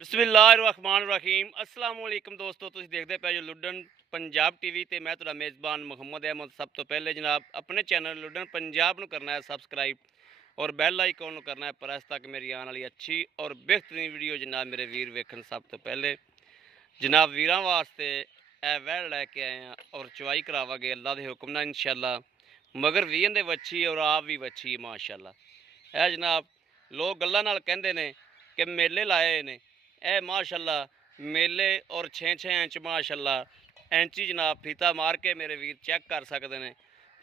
बिस्मिल्लाहिर्रहमानिर्रहीम अस्सलाम वालेकुम दोस्तों, तुसीं देखते पे जो लुडन पंजाब टीवी ते मैं तुहाडा मेज़बान मुहम्मद अहमद। सब तो पहले जनाब अपने चैनल लुडन पंजाब नूं करना है सबसक्राइब और बैल आइकॉन नूं करना है प्रेस ताकि मेरी आने वाली अच्छी और बेहतरीन वीडियो जनाब मेरे वीर वेखन। सब तो पहले जनाब वीरां वास्ते ए वैड़ लैके आए हैं और चवाई करावांगे अल्लाह दे हुक्म नाल इंशाअल्लाह। मगर वीहन दे वच्छी और आप भी वच्छी है माशाअल्लाह। ए जनाब लोग गल्लां नाल कहंदे ने कि मेले लाए ने, ए माशाअल्लाह मेले और 6-6 इंच माशाअल्लाह इंची जनाब फीता मार के मेरे वीर चेक कर सकते हैं।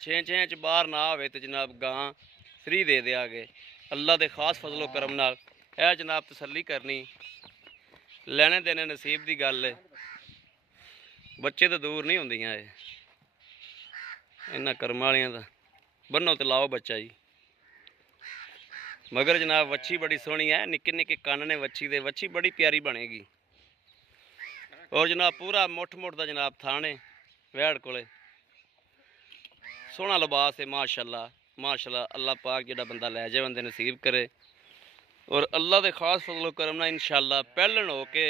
6-6 इंच बाहर ना हो तो जनाब गां फ्री दे देंगे अल्लाह के खास फजलो करम नाल। ए जनाब तसल्ली करनी लेने देने नसीब की गल है, बच्चे तो दूर नहीं होंदियां इन्हां कर्म वालियां दा। बन्नो तो लाओ बच्चा जी। मगर जनाब वच्छी बड़ी सोहनी है, निक्के निक्के कन्न ने वच्छी दे, वच्छी बड़ी प्यारी बनेगी। और जनाब पूरा मुठ मुठ का जनाब थाने वैड़ कोले सोहना लिबास है माशाअल्लाह माशाअल्लाह। अल्लाह पाक जिहड़ा बंदा लै जाए बंदे नसीब करे और अल्लाह के खास फजलो करम नाल इंशाअल्लाह पहलन हो के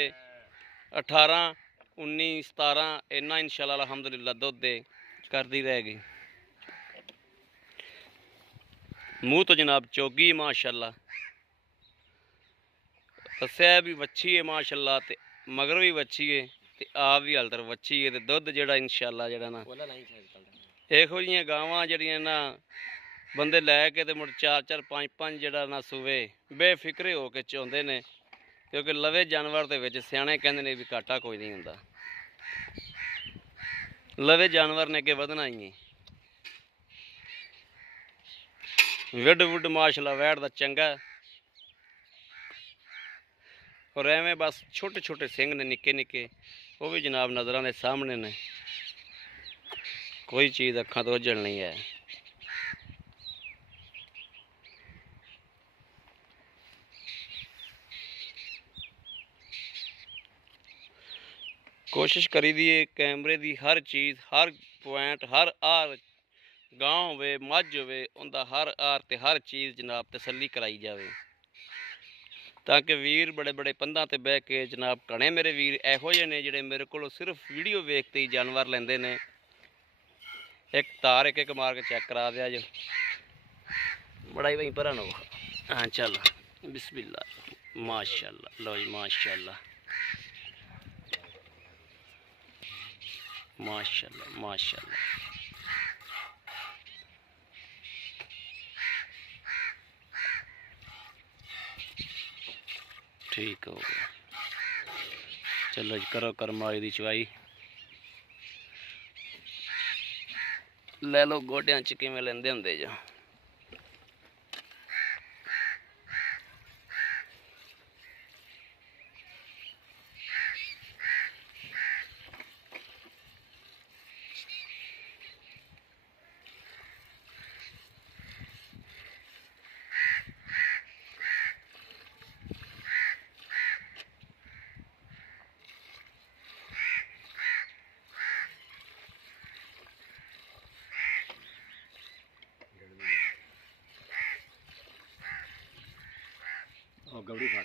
18 19 17 इन्ना इंशाअल्लाह अलहमदुलिल्लाह दुध दे करदी रहेगी। मुँह तो जनाब चौगी माशाअल्लाह, दस्या भी वच्छी है माशाअल्लाह ते मगर भी वच्छी है ते आप भी हाल तर वच्छी है ते दुध जेड़ा इंशाअल्लाह जेड़ा ना इहो जिहियां गावां जेहड़ियां ना बंदे लैके ते मुड़ 4-4 5-5 जेड़ा ना सूवे बेफिक्रे हो के चौंदे ने, क्योंकि लवे जानवर दे विच सियाणे कहंदे ने भी घाटा कोई नहीं हुंदा। लवे जानवर ने अगे वधना ही है। विड वुड माशाअल्लाह वैड़ दा चंगा और एवें बस छोटे छोटे सिंह ने निक्के निक्के, वो भी जनाब नज़रां दे सामने ने, कोई चीज़ अखां तो ओझल नहीं है। कोशिश करी दी है कैमरे दी हर चीज़ हर पॉइंट हर आर गांव होवे मझ होवे उनका हर आर ते हर चीज़ जनाब तसल्ली कराई जाए, ताकि वीर बड़े बड़े पंधा ते बह के जनाब घने मेरे वीर इहो जे ने जिहड़े मेरे को सिर्फ वीडियो वेखते ही जानवर लेंदे ने। एक तार एक मार के चेक करा दिया जो बड़ा ही वहीं पर नो। हाँ चल बिस्मिल्लाह माशाअल्लाह, लो जी माशाअल्लाह माशाअल्लाह माशाअल्लाह। ठीक हो गया, चलो जी करो कर्म वाली दी चवाई। ले लो गोड्यां च किवें लैंदे हुंदे जो। गौड़ी फाड़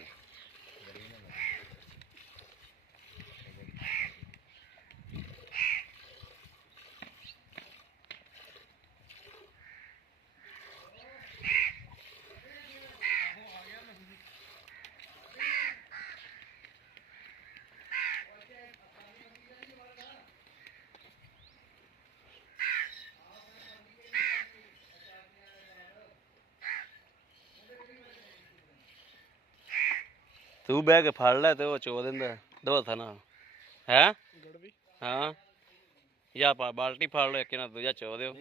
तू बह के फड़ लै तो चो दिंदा दो हत्थां नाल है। हाँ या बाल्टी फाड़ लो एक ना दूजा चो दो।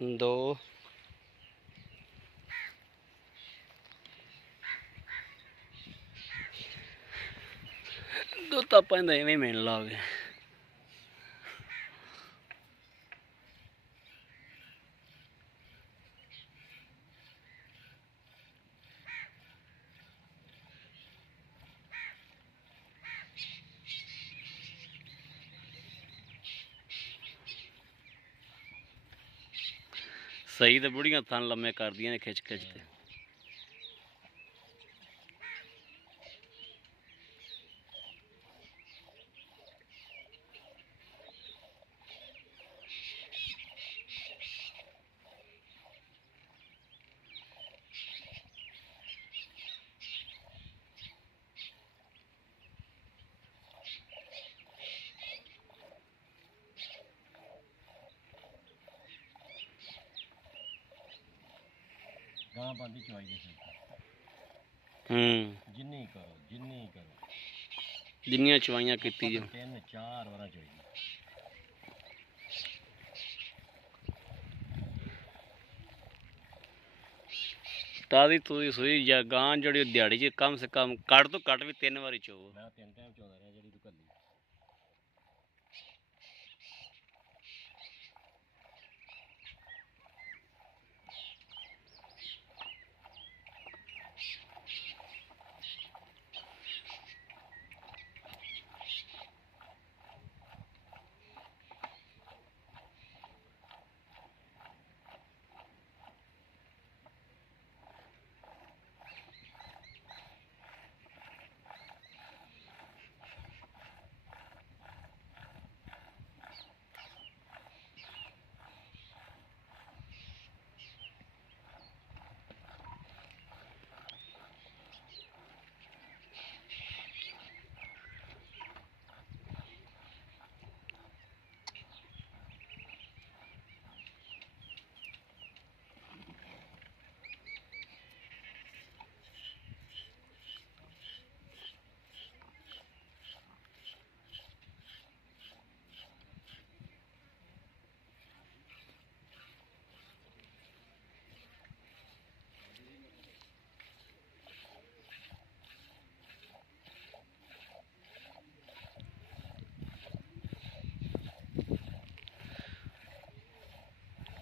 2 ਦੁੱਧ ਆਪਾਂ ਇਹਦਾ ਐਵੇਂ ਮਿਲ ਲਾਗੇ। ਸਹੀ ਤੇ ਬੁੜੀਆਂ ਥਣ ਲੰਮੇ ਕਰਦੀਆਂ ਨੇ ਖਿੱਚ ਖਿੱਚ ਤੇ। ਗਾਂ ਬੰਦੀ ਚਵਾਈ ਦੇ ਸਿਰ ਜਿੰਨੀ ਕਰੋ ਜਿੰਨੀਆਂ ਚਵਾਈਆਂ ਕੀਤੀ ਜੀ 3-4 ਵਾਰਾਂ ਚਵਾਈ ਤਾਦੀ ਤੂੰ ਸੂਈ ਜਾਂ ਗਾਂ ਜਿਹੜੀ ਦਿਹਾੜੀ 'ਚ ਕਮ ਸੇ ਕਮ ਘੱਟ ਤੋਂ ਘੱਟ ਵੀ 3 ਵਾਰੀ ਚੋਵੋ। ਮੈਂ 3 ਟਾਈਮ ਚੋਦਾ ਰਿਹਾ ਜਿਹੜੀ ਤੂੰ ਕੱਲੀ।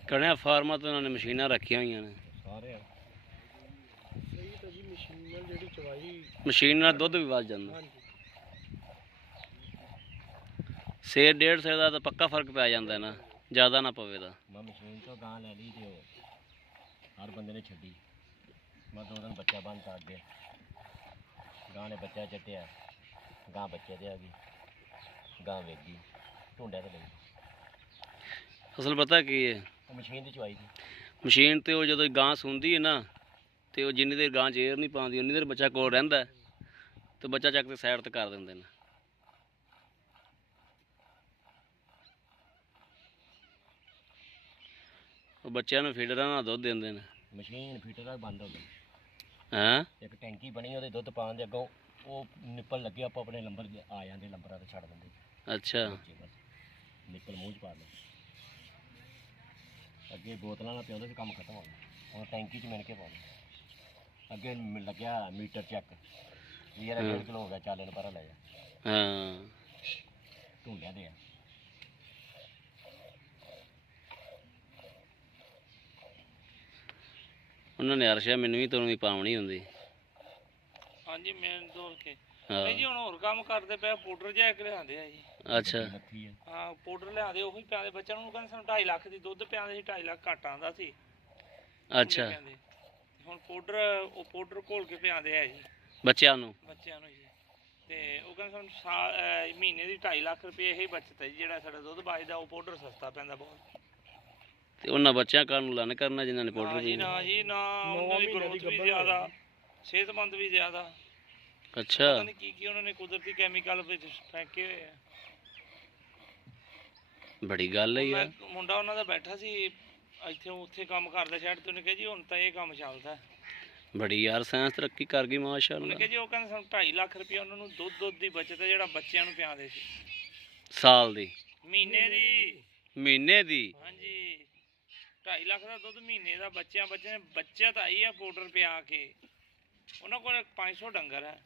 ਕਣਿਆ ਫਾਰਮਾਂ ਤੋਂ ਉਹਨਾਂ ਨੇ ਮਸ਼ੀਨਾਂ ਰੱਖੀਆਂ ਹੋਈਆਂ ਨੇ ਸਾਰੇ ਸਹੀ ਤਾਂ ਜੀ ਮਸ਼ੀਨ ਨਾਲ ਜਿਹੜੀ ਚਵਾਈ ਮਸ਼ੀਨ ਨਾਲ ਦੁੱਧ ਵੀ ਵੱਧ ਜਾਂਦਾ। ਹਾਂਜੀ ਸੇਰ 1.5 ਸੇਰ ਦਾ ਤਾਂ ਪੱਕਾ ਫਰਕ ਪੈ ਜਾਂਦਾ ਨਾ, ਜ਼ਿਆਦਾ ਨਾ ਪਵੇ ਤਾਂ। ਮੈਂ ਮਸ਼ੀਨ ਤੋਂ ਗਾਂ ਲੈ ਲਈ ਤੇ ਉਹ ਹਰ ਬੰਦੇ ਨੇ ਛੱਡੀ। ਮੈਂ 2 ਦਿਨ ਬੱਚਾ ਬੰਦ ਕਰ ਗਿਆ, ਗਾਂ ਨੇ ਬੱਚਾ ਚੱਟਿਆ, ਗਾਂ ਬੱਚੇ ਤੇ ਆ ਗਈ, ਗਾਂ ਵੇਚ ਗਈ, ਢੂੰਡਿਆ ਤੇ ਲਈ। ਅਸਲ ਪਤਾ ਕੀ ਹੈ, ਮਸ਼ੀਨ ਦੀ ਚਵਾਈ ਦੀ ਮਸ਼ੀਨ ਤੇ ਉਹ ਜਦੋਂ ਗਾਂ ਸੂੰਦੀ ਹੈ ਨਾ, ਤੇ ਉਹ ਜਿੰਨੀ ਦੇਰ ਗਾਂ ਜ਼ੇਰ ਨਹੀਂ ਪਾਉਂਦੀ ਉਨੀ ਦੇਰ ਬੱਚਾ ਕੋਲ ਰਹਿੰਦਾ ਹੈ, ਤੇ ਬੱਚਾ ਚੱਕ ਕੇ ਸਾਈਡ ਤੇ ਕਰ ਦਿੰਦੇ ਨੇ। ਉਹ ਬੱਚਿਆਂ ਨੂੰ ਫੀਡਰਾਂ ਨਾਲ ਦੁੱਧ ਦਿੰਦੇ ਨੇ। ਮਸ਼ੀਨ ਫੀਡਰ ਬੰਦ ਹੋ ਗਈ। ਹੈਂ ਇੱਕ ਟੈਂਕੀ ਬਣੀ ਉਹਦੇ ਦੁੱਧ ਪਾਉਣ ਦੇ ਅੱਗੋਂ ਉਹ ਨਿੱਪਲ ਲੱਗੇ, ਆਪਾਂ ਆਪਣੇ ਨੰਬਰ ਆ ਜਾਂਦੇ, ਨੰਬਰਾਂ ਤੇ ਛੱਡ ਦਿੰਦੇ। ਅੱਛਾ ਨਿੱਪਲ ਮੂੰਹ 'ਚ ਪਾ ਲਓ। ਅੱਗੇ ਬੋਤਲਾਂ ਨਾਲ ਪਿਆਉਂਦੇ ਸੀ, ਕੰਮ ਖਤਮ ਹੋ ਗਿਆ। ਹੁਣ ਟੈਂਕੀ 'ਚ ਮਿਣ ਕੇ ਪਾਉਂਦੇ। ਅੱਗੇ ਲੱਗਿਆ ਮੀਟਰ ਚੈੱਕ ਵੀ ਯਾਰ 1.5 ਕਿਲੋ ਹੋ ਗਿਆ, ਚੱਲ ਇਹਨੂੰ ਪਰਾਂ ਲੈ ਜਾ। ਹਾਂ ਢੂੰਡਿਆਂ ਦੇ ਆ। ਉਹਨਾਂ ਨੇ ਅਰਸ਼ਿਆ ਮੈਨੂੰ ਵੀ ਤੁਹਾਨੂੰ ਵੀ ਪਾਉਣੀ ਹੁੰਦੀ। ਹਾਂਜੀ ਮੈਂ ਦੋਲ ਕੇ ਹਾਂ ਨਹੀਂ ਜੀ, ਹੁਣ ਹੋਰ ਕੰਮ ਕਰਦੇ ਪਏ, ਪਾਊਡਰ ਜਿਹਾ ਇੱਕ ਲਿਆਂਦੇ ਆ ਜੀ। ਅੱਛਾ ਲੱਥੀ ਆ। ਹਾਂ ਪਾਊਡਰ ਲਿਆਂਦੇ, ਉਹੀ ਪਿਆਦੇ ਬੱਚਿਆਂ ਨੂੰ। ਕਹਿੰਦੇ ਸਾਨੂੰ 2.5 ਲੱਖ ਦੀ ਦੁੱਧ ਪਿਆਂਦੇ ਸੀ, 2.5 ਲੱਖ ਘੱਟ ਆਉਂਦਾ ਸੀ। ਅੱਛਾ ਹੁਣ ਪਾਊਡਰ, ਉਹ ਪਾਊਡਰ ਘੋਲ ਕੇ ਪਿਆਂਦੇ ਆ ਜੀ ਬੱਚਿਆਂ ਨੂੰ ਜੀ। ਤੇ ਉਹ ਕਹਿੰਦੇ ਸਾਨੂੰ ਮਹੀਨੇ ਦੀ 2.5 ਲੱਖ ਰੁਪਏ ਇਹੀ ਬਚਤ ਹੈ ਜੀ। ਜਿਹੜਾ ਸਾਡਾ ਦੁੱਧ ਬਚਦਾ ਉਹ ਪਾਊਡਰ ਸਸਤਾ ਪੈਂਦਾ ਬਹੁਤ। ਤੇ ਉਹਨਾਂ ਬੱਚਿਆਂ ਕਾਰਨ ਨੂੰ ਲੰਨ ਕਰਨਾ ਜਿਨ੍ਹਾਂ ਨੇ ਪਾਊਡਰ ਜੀ ਨਾ ਜੀ ਨਾ, ਉਹਨਾਂ ਦੀ ਗਰੋਥ ਵੀ ਜ਼ਿਆਦਾ, ਸਿਹਤਮੰਦ ਵੀ ਜ਼ਿਆਦਾ। ਅੱਛਾ ਪਤਾ ਨਹੀਂ ਕੀ ਉਹਨਾਂ ਨੇ ਕੁਦਰਤੀ ਕੈਮੀਕਲ ਵਿੱਚ ਫੈਂਕੇ ਹੋਏ ਆ। ਬੜੀ ਗੱਲ ਹੈ ਯਾਰ। ਮੁੰਡਾ ਉਹਨਾਂ ਦਾ ਬੈਠਾ ਸੀ ਇੱਥੇ, ਉੱਥੇ ਕੰਮ ਕਰਦਾ ਸ਼ਹਿਰ ਤੇ, ਉਹਨੇ ਕਿਹਾ ਜੀ ਹੁਣ ਤਾਂ ਇਹ ਕੰਮ ਚੱਲਦਾ। ਬੜੀ ਯਾਰ ਸਾਇੰਸ ਤਰੱਕੀ ਕਰ ਗਈ ਮਾਸ਼ਾਅੱਲਾ। ਉਹਨੇ ਕਿਹਾ ਜੀ ਉਹ ਕਹਿੰਦੇ ਸਾਨੂੰ 2.5 ਲੱਖ ਰੁਪਏ ਉਹਨਾਂ ਨੂੰ ਦੁੱਧ ਦੀ ਬਚਤ ਹੈ, ਜਿਹੜਾ ਬੱਚਿਆਂ ਨੂੰ ਪਿਆਉਂਦੇ ਸੀ। ਸਾਲ ਦੀ ਮਹੀਨੇ ਦੀ ਮਹੀਨੇ ਦੀ? ਹਾਂਜੀ 2.5 ਲੱਖ ਦਾ ਦੁੱਧ ਮਹੀਨੇ ਦਾ ਬੱਚਤ ਆਈ ਆ ਪਾਊਡਰ ਪਿਆ ਕੇ। ਉਹਨਾਂ ਕੋਲ 500 ਡੰਗਰ ਹੈ।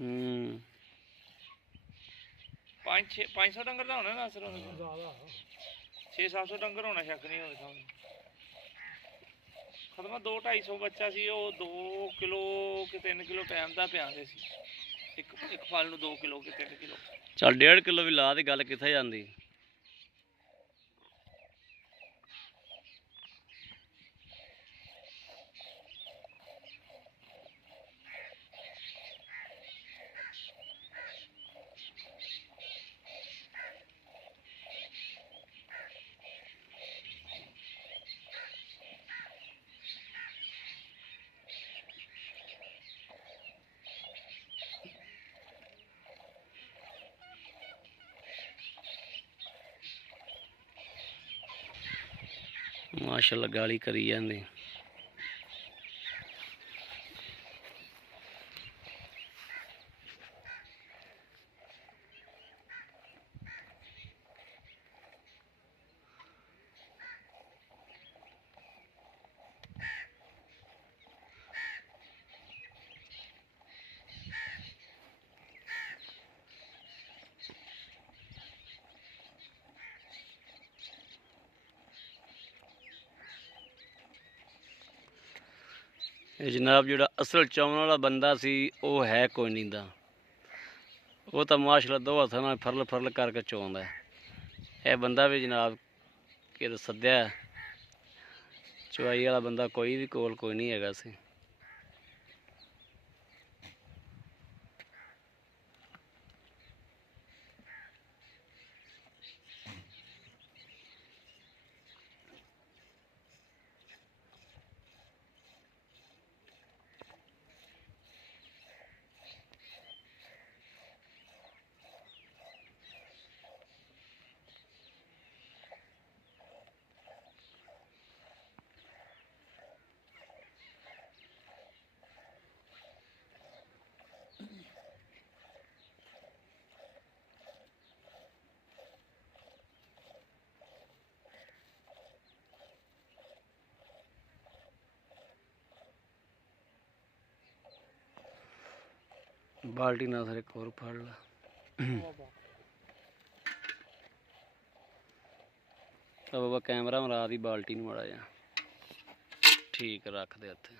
ਹੂੰ 500 ਡੰਗਰ ਦਾ ਹੋਣਾ ਨਾ ਸਰ, 600-700 ਡੰਗਰ ਹੋਣਾ, ਸ਼ੱਕ ਨਹੀਂ ਹੋਵੇ ਸਾਨੂੰ। ਖਤਮ 200-250 ਬੱਚਾ ਸੀ, ਉਹ 2 ਕਿਲੋ ਕਿ 3 ਕਿਲੋ ਟਾਈਮ ਦਾ ਪਿਆਉਂਦੇ ਸੀ। ਇੱਕ ਫਲ ਨੂੰ 2 ਕਿਲੋ ਕਿ 3 ਕਿਲੋ। ਚੱਲ 1.5 ਕਿਲੋ ਵੀ ਲਾ ਦੀ, ਗੱਲ ਕਿੱਥੇ ਜਾਂਦੀ। ਮਾਸ਼ਾਅੱਲਾ ਗਾਲੀ ਕਰੀ ਜਾਂਦੇ। ਇਹ ਜਨਾਬ ਜਿਹੜਾ ਅਸਲ ਚਾਉਣ ਵਾਲਾ ਬੰਦਾ ਸੀ ਉਹ ਹੈ ਕੋਈ ਨਹੀਂ ਦਾ, ਉਹ ਤਾਂ ਮਾਸ਼ਾਅੱਲਾ 2 ਹੱਥਾਂ ਨਾਲ ਫਰਲ ਫਰਲ ਕਰਕੇ ਚੋਂਦਾ। ਇਹ ਬੰਦਾ ਵੀ ਜਨਾਬ ਕਿ ਸੱਦਿਆ, ਚਵਾਈ ਵਾਲਾ ਬੰਦਾ ਕੋਈ ਵੀ ਕੋਲ ਕੋਈ ਨਹੀਂ ਹੈਗਾ ਸੀ। ਬਾਲਟੀ ਨਾਲ ਸਾਰੇ ਇੱਕ ਹੋਰ ਫੜ ਲਾ। ਤਾਂ ਬਾਬਾ ਕੈਮਰਾ ਮਰਾ ਦੀ ਬਾਲਟੀ ਨੂੰ ਮਾੜਾ ਜਿਹਾ ਠੀਕ ਰੱਖ ਦੇ ਉੱਥੇ।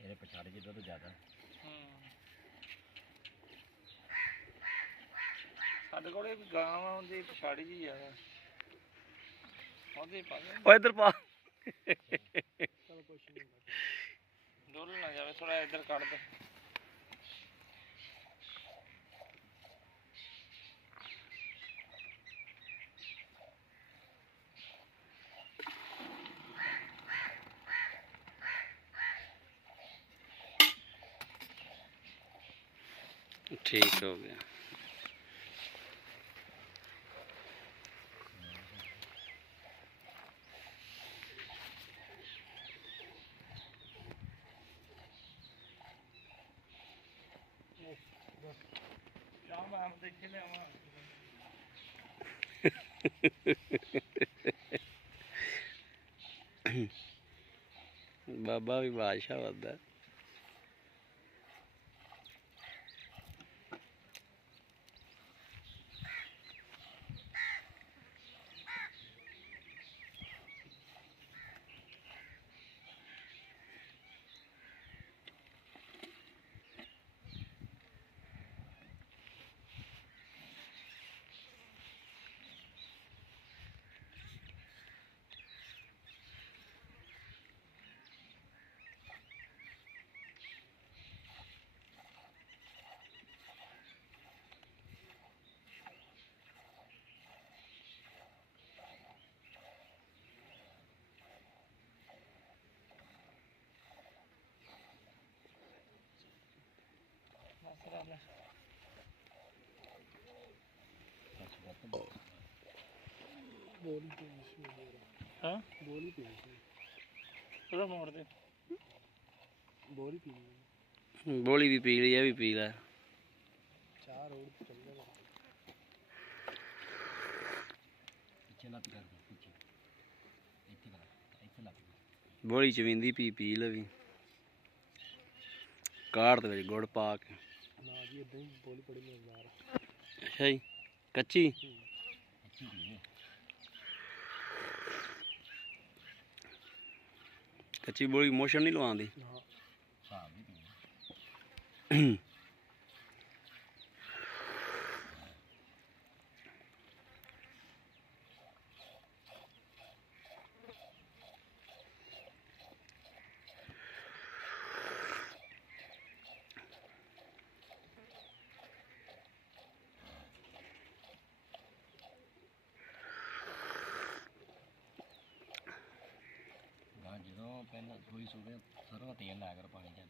ਇਹਦੇ ਪਛਾੜੇ ਜਿੱਦਾਂ ਤੋਂ ਜ਼ਿਆਦਾ ਸਾਡੇ ਕੋਲ ਇੱਕ ਗਾਂ ਵਾ, ਉਹਦੀ ਪਛਾੜੀ ਜੀ ਜ਼ਿਆਦਾ, ਉਹਦੇ ਪਾ ਦੇ। ਓ ਇੱਧਰ ਪਾ। ਡੋਲ ਨਾ ਜਾਵੇ, ਥੋੜਾ ਇੱਧਰ ਕੱਢ ਦੇ। ठीक हो गया। ਆਪ ਦੇਖੇ ਲਿਆਵਾਂ। ਬਾਬਾ ਵੀ ਬਾਦਸ਼ਾਹ ਵੱਧਦਾ। ਹਾਂ ਉਹਦਾ ਮੋੜ ਦੇ ਬੋਲੀ ਵੀ ਪੀ ਲਈ, ਇਹ ਵੀ ਪੀ ਲੈ। ਬੋਲੀ ਚਵਿੰਦੀ ਪੀ ਪੀ ਲਵੀ, ਕਾੜ ਦੇ ਵਿੱਚ ਗੁੜ ਪਾ ਕੇ। ਅੱਛਾ ਜੀ, ਕੱਚੀ ਕੱਚੀ ਬੋਲੀ ਮੋਸ਼ਨ ਨਹੀਂ ਲਵਾਉਂਦੀ। ਜਦੋਂ ਪਹਿਲਾਂ ਸੂਈ ਸੂਵੇ ਸਰੋਂ ਦਾ ਤੇਲ ਲਾਇਆ ਕਰ ਪਾਣੀ ਚ।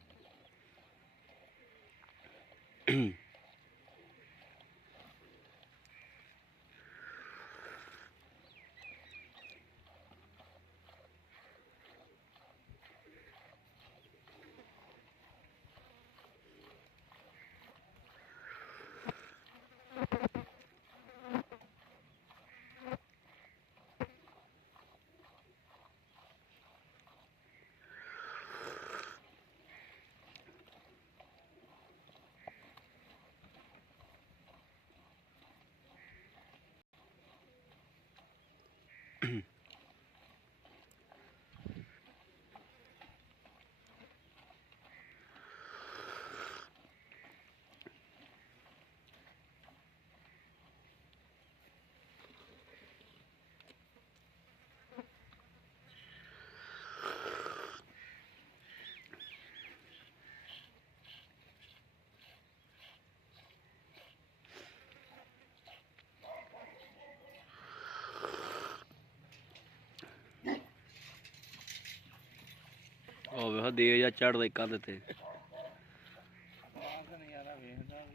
ਉਹ ਵੇਖੋ ਦੇ ਜਾਂ ਚੜਦਾ ਕੰਧ ਤੇ।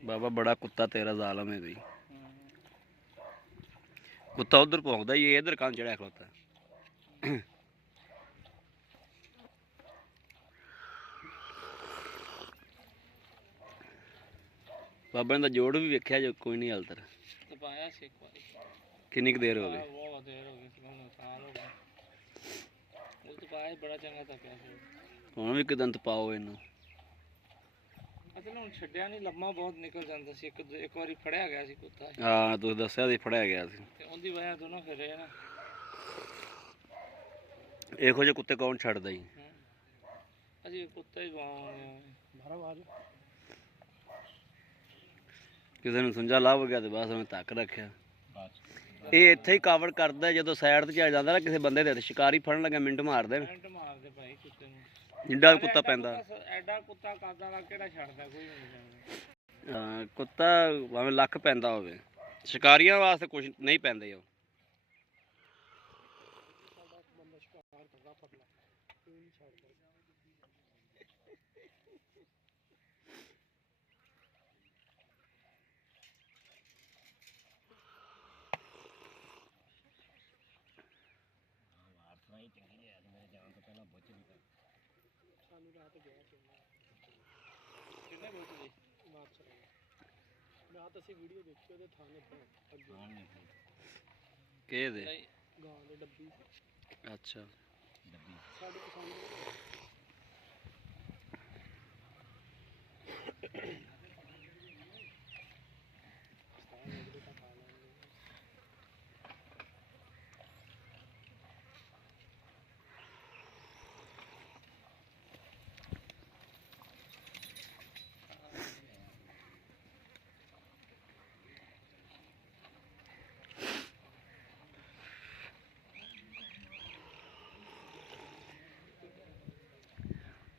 ਬਾਬਾ ਬੜਾ ਕੁੱਤਾ ਤੇਰਾ ਜ਼ਾਲਮ ਹੈ ਬਈ। ਕੁੱਤਾ ਉਧਰ ਭੌਂਕਦਾ ਹੀ, ਇਹ ਇਧਰ ਕੰਧ ਚੜਿਆ ਖਲੋਤਾ। ਬਾਬਾ ਨੇ ਤਾਂ ਜੋੜ ਵੀ ਵੇਖਿਆ ਜੋ ਕੋਈ ਨਹੀਂ ਹਾਲ ਤੱਕ। ਤਪਾਇਆ ਸੀ ਇੱਕ ਵਾਰੀ। ਕਿੰਨੀ ਕੁ ਦੇਰ ਹੋ ਗਈ? ਬਹੁਤ ਦੇਰ ਹੋ ਗਈ ਸੀ, ਮੈਨੂੰ ਸਾਲ ਹੋ ਗਿਆ। ਉਹ ਤਪਾਇਆ ਬੜਾ ਚੰਗਾ ਤਪਿਆ ਸੀ। ਹੁਣ ਵੀ ਕਿਦਾਂ ਤਪਾਓ ਇਹਨੂੰ। ਅਸਲ ਹੁਣ ਛੱਡਿਆ ਨਹੀਂ, ਲੰਮਾ ਬਹੁਤ ਨਿਕਲ ਜਾਂਦਾ ਸੀ। ਇੱਕ ਵਾਰੀ ਫੜਿਆ ਗਿਆ ਸੀ ਕੁੱਤਾ, ਹਾਂ ਤੁਸੀਂ ਦੱਸਿਆ ਸੀ ਫੜਿਆ ਗਿਆ ਸੀ। ਤੇ ਉਹਦੀ ਵਜ੍ਹਾ ਤੋਂ ਨਾ ਫਿਰ ਇਹ ਨਾ ਇਹੋ ਜਿਹੇ ਕੁੱਤੇ ਕੌਣ ਛੱਡਦਾ ਜੀ। ਅਸੀਂ ਕੁੱਤਾ ਹੀ ਗਵਾਉਂਦੇ ਕਿਸੇ ਨੂੰ ਸੁੰਝਾ ਲੱਭ ਗਿਆ ਤੇ ਬਸ ਉਹਨੇ ਧੱਕ ਰੱਖਿਆ। ਬਸ ਇਹ ਇੱਥੇ ਹੀ ਕਾਵੜ ਕਰਦਾ, ਜਦੋਂ ਸਾਈਡ ਤੇ ਚੱਲ ਜਾਂਦਾ ਨਾ ਕਿਸੇ ਬੰਦੇ ਦੇ, ਸ਼ਿਕਾਰੀ ਫੜਨ ਲੱਗਾ ਮਿੰਟ ਮਾਰਦੇ ਨੇ। ਮਿੰਟ ਮਾਰਦੇ ਭਾਈ ਕੁੱਤੇ ਨੂੰ। ਜਿੱਡਾ ਵੀ ਕੁੱਤਾ ਪੈਂਦਾ। ਐਡਾ ਕੁੱਤਾ ਕਾਦਾ ਦਾ ਕਿਹੜਾ ਛੱਡਦਾ, ਕੋਈ ਨਹੀਂ ਛੱਡਦਾ। ਹਾਂ ਕੁੱਤਾ ਭਾਵੇਂ ਲੱਖ ਪੈਂਦਾ ਹੋਵੇ, ਸ਼ਿਕਾਰੀਆਂ ਵਾਸਤੇ ਕੁਝ ਨਹੀਂ ਪੈਂਦੇ ਉਹ। ਵਾਰਸਾ ਹੀ ਚੰਗੀ ਹੈ, ਮੇਰੇ ਜਾਣ ਤੋਂ ਪਹਿਲਾਂ ਬੁੱਝ ਨਹੀਂ ਕਰ। ਕਿੰਨੇ ਬੋਚਦੇ ਰਾਤ ਅਸੀਂ ਵੀਡੀਓ ਦੇਖੀ ਉਹਦੇ ਥਾਂ ਇੱਦਾਂ ਅੱਗੇ ਹਾਂ ਨਹੀਂ ਸੀ ਕਿਹ ਦੇ ਗਾਂ ਦੇ ਡੱਬੀ ਅੱਛਾ ਡੱਬੀ ਸਾਡੇ ਪਸੰਦ ਦੇ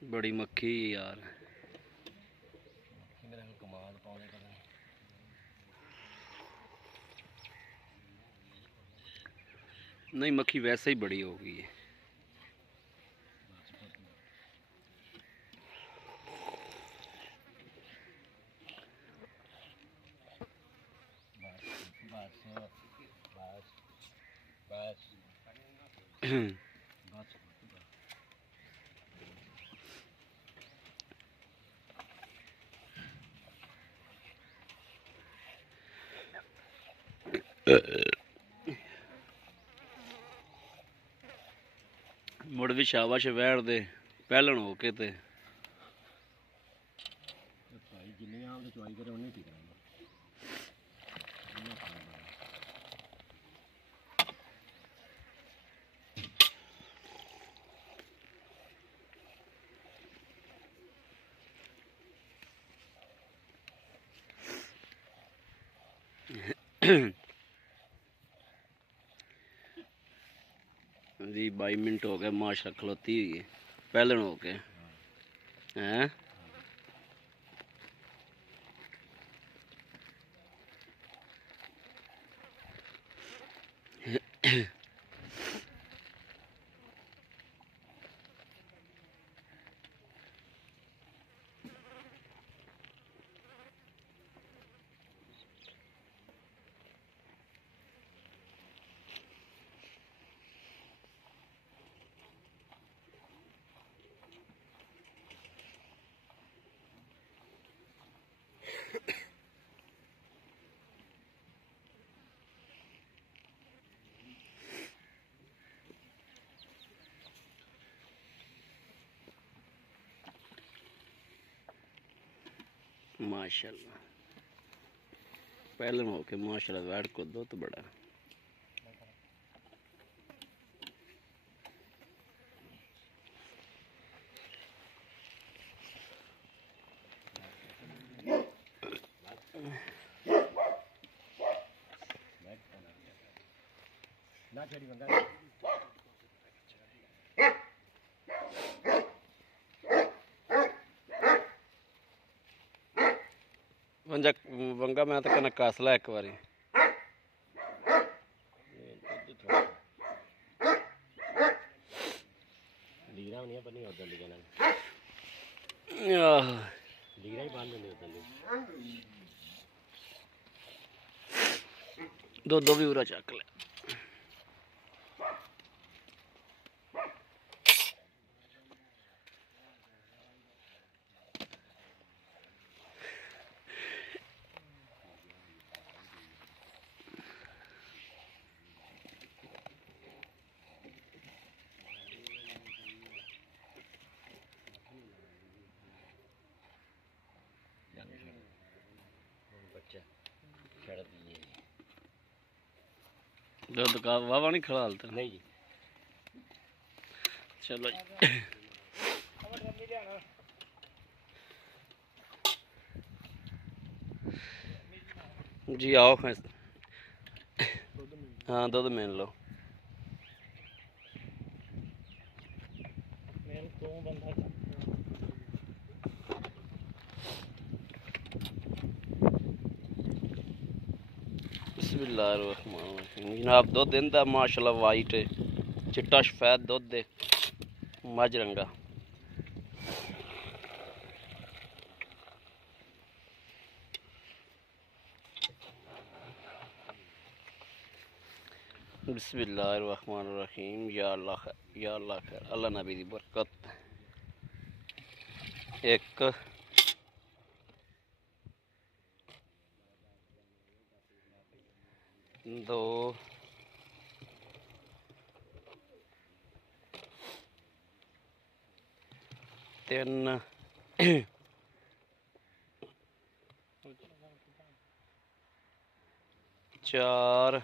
ਬੜੀ ਮੱਖੀ ਯਾਰ ਕਿ ਮੇਰਾ ਕਮਾਲ ਪਾਉਂਦੇ ਕਦੇ ਨਹੀਂ ਮੱਖੀ ਵੈਸੇ ਹੀ ਬੜੀ ਹੋ ਗਈ ਹੈ ਬਸ ਬਸ ਬਸ ਬਸ ਮੁੜ ਵੀ ਸ਼ਾਬਾਸ਼ ਵੈੜ ਦੇ ਪਹਿਲਣ ਹੋ ਕੇ ਤੇ ਭਾਈ ਜਿੰਨੀ ਆਮ ਦੀ ਚੁਆਈ ਕਰੇ ਉਨੀ ਠੀਕ ਰਹਿੰਦਾ जी 22 मिनट हो गए माशा खलोती हुई है पहलन हो के हैं माशाल्लाह पहलन हो के माशाल्लाह वैट को दो तो बड़ा ना छड़ी बंगा वंजा वंगा मैं तो कना कस ला एक बारी लीरा नहीं पर नहीं उधर लिखे ना आह, लीरा ही बांध देंगे उधर दो दो भी उरा चक ले बच्चा छड़ दिए दूध का वावा नहीं खड़ा हालता नहीं जी चलो जी ਅਮਰ ਰੰਮੀ ਲਿਆਣਾ जी आओ हाँ दूध मेन लो ਮੈਨੂੰ ਤੋਂ ਬੰਦਾ बिस्मिल्लाहिर्रहमानिर्रहीम जनाब दुध दिंदा माशाल्लाह वाइट चिट्टा सफेद दुध दे मझ रंगा बिस्मिल्लाहिर्रहमानिर्रहीम या अल्लाह खैर अल्लाह नबी दी बरकत एक 2 3 4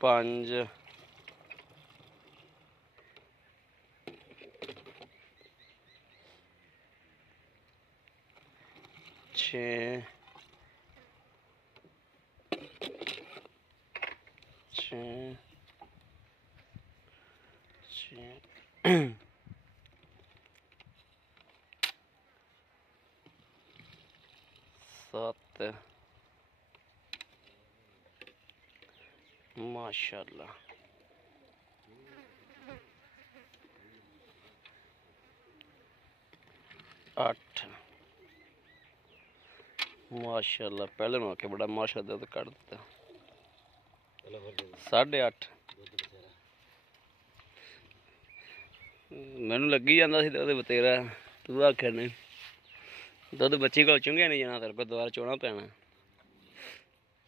5 6 6 7 माशाल्लाह 8 माशाल्लाह पहले नु आके बड़ा माशाल्लाह दुध कट दिता 8.5 मैनू लगी जांदा सी दुध बतेरा तू आखे ने दुध बच्ची को चुंगिया नहीं जाना तेरे को दोबारा चोना पैना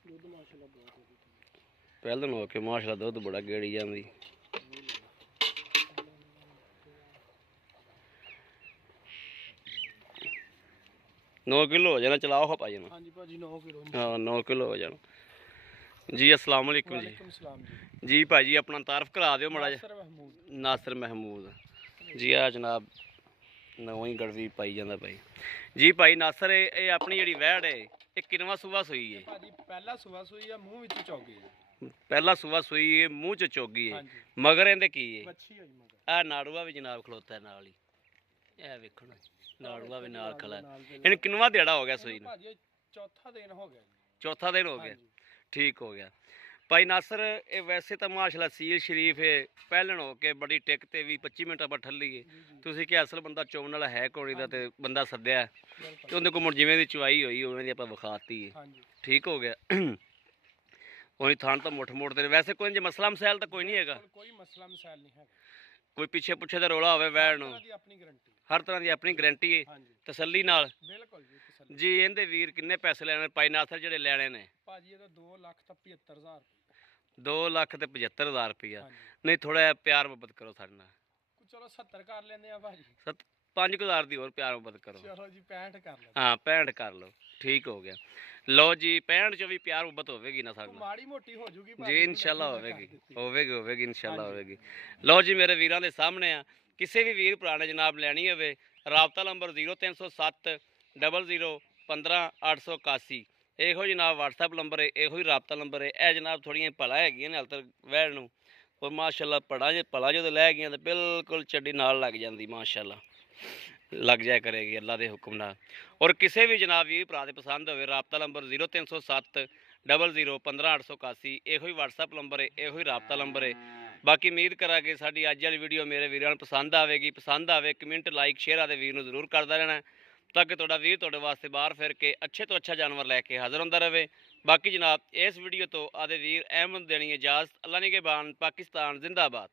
ਦੁੱਧ ਮਾਸ਼ਾਅੱਲਾ ਬਹੁਤ ਹੈ ਜੀ। पहले नु आके माशाल्लाह दुध बड़ा गेड़ी जांदी 9 किलो हो जाना चलाओ हो पाई ਹਾਂਜੀ ਭਾਜੀ 9 ਕਿਲੋ हाँ 9 किलो हो जाना जी अस्सलाम वालेकुम जी ਵਾਲੇਕੁਮ ਸਲਾਮ ਜੀ जी भाजी अपना तारफ करा दियो माड़ा जिहा ਨਾਸਰ ਮਹਿਮੂਦ नासिर महमूद जी आ जनाब नवीं गड़वी पाई जांदा भाई जी भाई नासिर ये अपनी जिहड़ी वैड़ है ये किनवा सूबा सूई है ਭਾਜੀ ਪਹਿਲਾ ਸੂਆ ਸੂਈ ਆ ਮੂੰਹ ਵਿੱਚ ਚੌਗੀ पहला सूबा सूई है मूँह च चोगी है ਹਾਂਜੀ मगर इहदे की है ਮੱਛੀ ਹੋਈ ਮਗਰ आ नाड़ूआ भी जनाब खलोता है नाल ही ए वेखो ना नाड़ूआ भी नाल खला ਨਾਲ इन किनवा देड़ा हो गया सूई ਇਹਨੂੰ नूं ਭਾਜੀ ਇਹ ਚੌਥਾ ਦਿਨ ਹੋ ਗਿਆ ਜੀ चौथा दिन हो गया ਹਾਂਜੀ। ठीक हो गया भाई नासर ये वैसे तो माशाल्लाह सील शरीफ है पहलन हो के बड़ी टिक ते भी 25 मिनट ਆਪਾਂ ਠੱਲੀਏ ਜੀ ਜੀ ਤੁਸੀਂ ਕਿ ਅਸਲ ਬੰਦਾ ਚੋਣ ਵਾਲਾ ਹੈ ਕੋਣੀ ਦਾ ਤੇ ਬੰਦਾ ਸੱਦਿਆ ਹੈ। ਤੇ ਬਿਲਕੁਲ ਉਹਦੇ ਕੋਲ ਮੁੜ ਜਿਵੇਂ ਦੀ ਚੁਆਈ ਹੋਈ ਉਵੇਂ ਦੀ ਆਪਾਂ ਵਿਖਾਤੀ ਹੈ ਹਾਂਜੀ ਠੀਕ ਹੋ ਗਿਆ ਉਹੀ ਥਾਂ ਤਾਂ ਮੁੱਠ ਮੋੜ ਤੇ ਵੈਸੇ ਕੋਈ ਜੇ ਮਸਲਾ ਮਸਾਇਲ ਤਾਂ ਕੋਈ ਨਹੀਂ ਹੈਗਾ ਬਿਲਕੁਲ ਕੋਈ ਮਸਲਾ ਮਸਾਇਲ ਨਹੀਂ ਹੈਗਾ ਕੋਈ ਪਿੱਛੇ ਪੁੱਛੇ ਦਾ ਰੋਲਾ ਹੋਵੇ ਵੈਣ ਨੂੰ ਇਹਨਾਂ ਦੀ ਆਪਣੀ ਗਾਰੰਟੀ ਹਰ ਤਰ੍ਹਾਂ ਦੀ ਆਪਣੀ ਗਾਰੰਟੀ ਹੈ ਹਾਂਜੀ ਤਸੱਲੀ ਨਾਲ ਬਿਲਕੁਲ ਜੀ ਤਸੱਲੀ ਜੀ ਇਹਦੇ ਵੀਰ ਕਿੰਨੇ ਪੈਸੇ ਲੈਣੇ ਪਾਈ ਨਾਸਰ ਜਿਹੜੇ ਲੈਣੇ ਨੇ ਭਾਜੀ ਇਹਦਾ 2,75,000 2 ਲੱਖ ਤੇ 75,000 ਰੁਪਇਆ ਹਾਂਜੀ ਨਹੀਂ ਥੋੜਾ ਪਿਆਰ ਮੁਹੱਬਤ ਕਰੋ ਸਾਡੇ ਨਾਲ ਚਲੋ 70 ਕਰ ਲੈਂਦੇ ਆ ਭਾਜੀ 5,000 ਦੀ ਹੋਰ ਪਿਆਰ ਮੁਹੱਬਤ ਕਰੋ ਚਲੋ ਜੀ 65 ਕਰ ਲੈਂਦੇ ਹਾਂ 65 ਕਰ ਲਓ ਠੀਕ ਹੋ ਗਿਆ ਲਓ ਜੀ 65 ਚ ਵੀ ਪਿਆਰ ਮੁਹੱਬਤ ਹੋਵੇਗੀ ਨਾ ਸਾਡੇ ਨਾਲ ਮਾੜੀ ਮੋਟੀ ਹੋ ਜੂਗੀ ਜੀ ਇਨਸ਼ਾਅੱਲਾ ਹੋਵੇਗੀ ਇਨਸ਼ਾਅੱਲਾ ਹੋਵੇਗੀ ਲਓ ਜੀ ਮੇਰੇ ਵੀਰਾਂ ਦੇ ਸਾਹਮਣੇ ਆ ਕਿਸੇ ਵੀ ਵੀਰ ਭਰਾ ਨੇ ਜਨਾਬ ਲੈਣੀ ਹੋਵੇ ਰਾਬਤਾ ਨੰਬਰ 0307 00 15 881 ਇਹੋ ਜਨਾਬ WhatsApp ਨੰਬਰ ਹੈ ਇਹੋ ਹੀ ਰਾਬਤਾ ਨੰਬਰ ਹੈ ਇਹ ਜਨਾਬ ਥੋੜੀਆਂ ਭਲਾ ਹੈਗੀਆਂ ਨੇ ਹਾਲ ਤੱਕ ਵੈੜ ਨੂੰ ਔਰ ਮਾਸ਼ਾਅੱਲਾ ਭਲਾ ਜਦੋਂ ਲੈ ਗਈਆਂ ਤਾਂ ਬਿਲਕੁਲ ਚੱਡੀ ਨਾਲ ਲੱਗ ਜਾਂਦੀ ਮਾਸ਼ਾਅੱਲਾ ਲੱਗ ਜਾਇਆ ਕਰੇਗੀ ਅੱਲਾ ਦੇ ਹੁਕਮ ਨਾਲ ਔਰ ਕਿਸੇ ਵੀ ਜਨਾਬ ਵੀਰ ਭਰਾ ਦੇ ਪਸੰਦ ਹੋਵੇ ਰਾਬਤਾ ਨੰਬਰ 0307 00 15 881 ਇਹੋ ਹੀ WhatsApp ਨੰਬਰ ਹੈ ਇਹੋ ਹੀ ਰਾਬਤਾ ਨੰਬਰ ਹੈ ਬਾਕੀ ਉਮੀਦ ਕਰਾਂਗੇ ਸਾਡੀ ਅੱਜ ਵਾਲੀ ਵੀਡੀਓ ਮੇਰੇ ਵੀਰਾਂ ਨੂੰ ਪਸੰਦ ਆਵੇਗੀ ਪਸੰਦ ਆਵੇ ਕਮੈਂਟ ਲਾਈਕ ਸ਼ੇਅਰ ਆਦੇ ਵੀਰ ਨੂੰ ਜ਼ਰੂਰ ਕਰਦਾ ਰਹਿਣਾ ਤਾਂ ਕਿ ਤੁਹਾਡਾ ਵੀਰ ਤੁਹਾਡੇ ਵਾਸਤੇ ਬਾਹਰ ਫਿਰ ਕੇ ਅੱਛੇ ਤੋਂ ਅੱਛਾ ਜਾਨਵਰ ਲੈ ਕੇ ਹਾਜ਼ਰ ਹੁੰਦਾ ਰਹੇ ਬਾਕੀ ਜਨਾਬ ਇਸ ਵੀਡੀਓ ਤੋਂ ਆਦੇ ਵੀਰ ਅਹਿਮਦ ਦੇਣੀ ਇਜਾਜ਼ਤ ਅੱਲਾ ਨਿਗਹਿਬਾਨ ਪਾਕਿਸਤਾਨ ਜ਼ਿੰਦਾਬਾਦ।